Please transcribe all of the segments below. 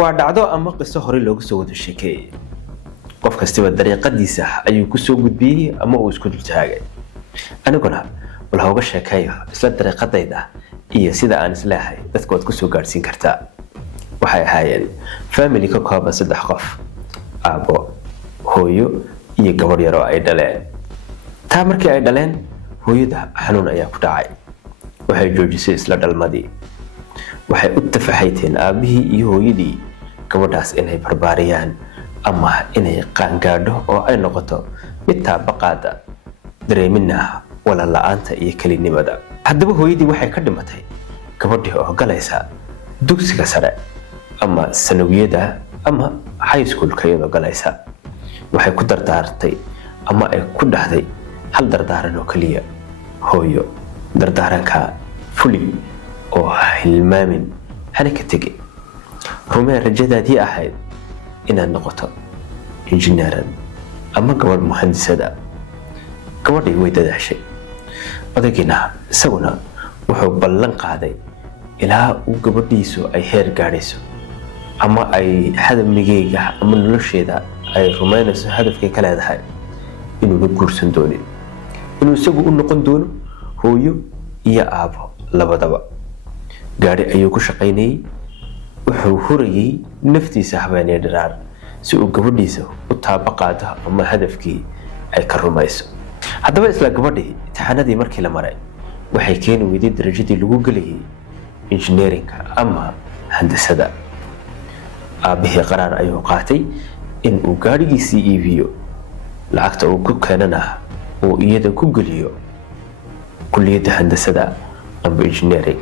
waa dhacdo ama qiso hore loogu soo wada sheekeeyay. qof kastaba dariiqadiisa ayuu ku soo gudbiyay ama uu isku dultaagay. aniguna wal hooga sheekayo isla dariiqadayda iyo sida aan islaahay dadku wad ku soo gaarsiin kartaa. waxay ahaayeen family ka kooban 3 qof, aabo, hooyo iyo gabadh yar oo ay dhaleen. taa markii ay dhaleen, hooyada xanuun ayaa ku dhacay. waxay joojisay isla dhalmadii. waxay u tafaxayteen aabihii iyo hooyadii gabadhaas inay barbaariyaan ama inay qaangaadho oo ay noqoto mid taabaqaada dareemina wala la'aanta iyo kalinimada. haddaba hooyadii waxay ka dhimatay gabadhii oo galaysa dugsiga sare ama sanawiyada ama high school iyadoo galaysa. waxay ku dardaartay ama ay ku dhahday hal dardaaran oo kaliya: hooyo, dardaaranka fuli oo hilmaamin hana ka tegi. rumee rajadaadii ahayd inaad noqoto injineeran ama gabadh muhandisada. gabadhii way dadaashay. odaygiina isaguna wuxuu ballan qaaday ilaa uu gabadhiisu ay heer gaadhayso ama ay hadafnigeyga ama nolosheeda ay rumaynayso hadafkay ka leedahay inuu guursan doonin, inuu isagu u noqon doono hooyo iyo aabo labadaba. gaari ayuu ku shaqaynayay. wuxuu hurayay naftiisa habeenay dharaar si uu gabadhiisa u taabaqaado ama hadafkii ay ka rumayso. haddaba isla gabadhii imtixaanadii markii la maray waxay keeni weyday darajadii lagu gelayay engineerinka ama handasada. aabihii qaraar ayuu qaatay in uu gaadhigiisii iibiyo, lacagta uu ku keenana uu iyada ku geliyo kulliyadda handasada ama engineering.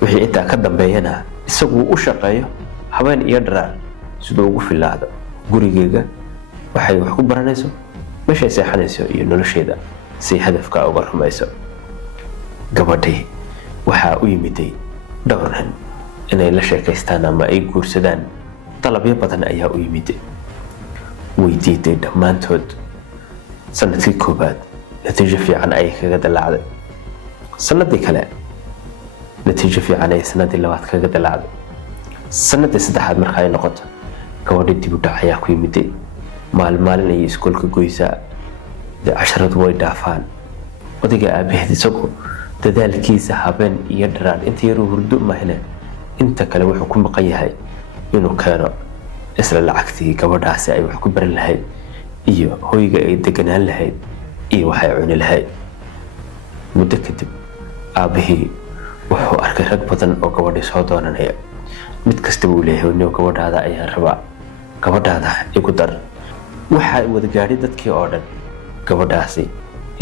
wixii intaa ka dambeeyana isagu u shaqeeyo habeen iyo dharaar sidoo ugu filaado gurigeega, waxay wax ku baranayso, meesha seexanayso iyo nolosheeda si hadafka uga rumayso. gabadhii waxaa u yimiday dhowr nin inay la sheekaystaan ama ay guursadaan. dalabyo badan ayaa u yimiday. way diiday dhammaantood. sanadkii koobaad natiijo fiican ayay kaga dalaacday. sanadii kale natiijo fiican ay sanadii labaad kaga dalaacday. sanadii saddexaad marka ay noqoto, gabadhii dib u dhac ayaa ku yimiday. maalin ayay iskoolka goysaa. casharadu way dhaafaan. odayga aabaheed isagu dadaalkiisa habeen iyo dharaar inta yaruu hurdo mahne inta kale wuxuu ku maqan yahay inuu keeno isla lacagtii gabadhaasi ay wax ku baran lahayd iyo hooyga ay deganaan lahayd iyo waxay cuni lahayd. muddo kadib aabahii wuxuu arkay rag badan oo gabadhii soo doonanaya. mid kastaba uu leeyahay inuu gabadhaada ayaan rabaa, gabadhaada igu dar. waxaa wada gaadhay dadkii oo dhan. gabadhaasi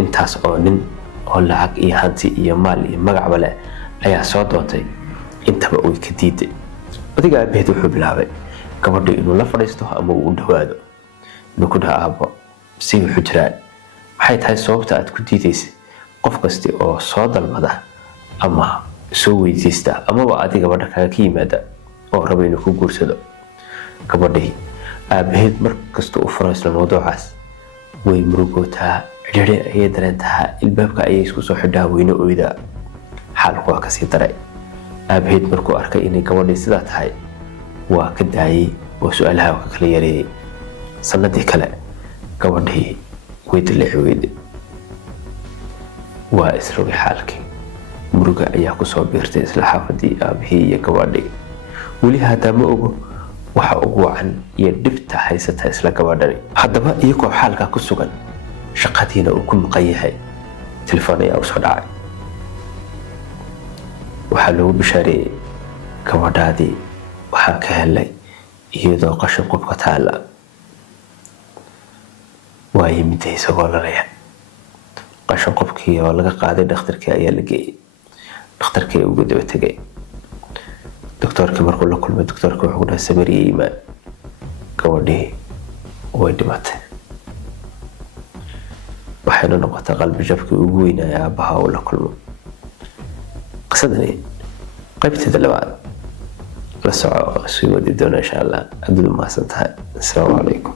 intaas oo nin oo lacag iyo hanti iyo maal iyo magacba leh ayaa soo doontay. intaba way ka diiday. odayga aabaheed wuxuu bilaabay gabadhii inuu la fadhiisto ama uu u dhawaado. inuu ku dhaho aabbo si wuxuu jiraan, maxay tahay sababta aad ku diidaysay qof kasti oo soo dalbada ama soo weydiista amaba adiga gabadha kaga ka yimaada oo raba inuu ku guursado. gabadhii aabaheed markasta u furo isla mawduucaas way murugootaa, cidhidhi ayay dareentaa, ilbaabka ayay isku soo xidhaa, weyne oydaa. xaalku waa kasii daray. aabaheed markuu arkay inay gabadhii sidaa tahay waa ka daayay oo su-aalaha ka kala yareeyay. sanadii kale gabadhii way dalici weyday. waa isrogay xaalkii. muruga ayaa ku soo biirtay isla xaafadii aabahii iyo gabadhii. weli hadaa ma ogo waxa ugu wacan iyo dhibta haysata isla gabadhani. haddaba iyagoo xaalka ku sugan, shaqadiina uu ku maqan yahay, telefoon ayaa usoo dhacay. waxaa loogu bishaareeyey gabadhaadii waxaa ka helay iyadoo qashin qubka taala. waa yimiday isagoo lalaya. qashin qubkii oo laga qaaday dhakhtarkii ayaa la geeyey. dhakhtarkii ugu daba tegay. doktorkii markuu la kulmay, doktorkii wuxuu dhahay samir iyo iimaan, gabadhii way dhimatay. waxayna noqotay qalbi jabkii ugu weynaa aabaha uu la kulmo. qisadani qaybteeda labaad la soco sii wadi doona insha allah. aad u mahadsan tahay. assalaamu calaykum.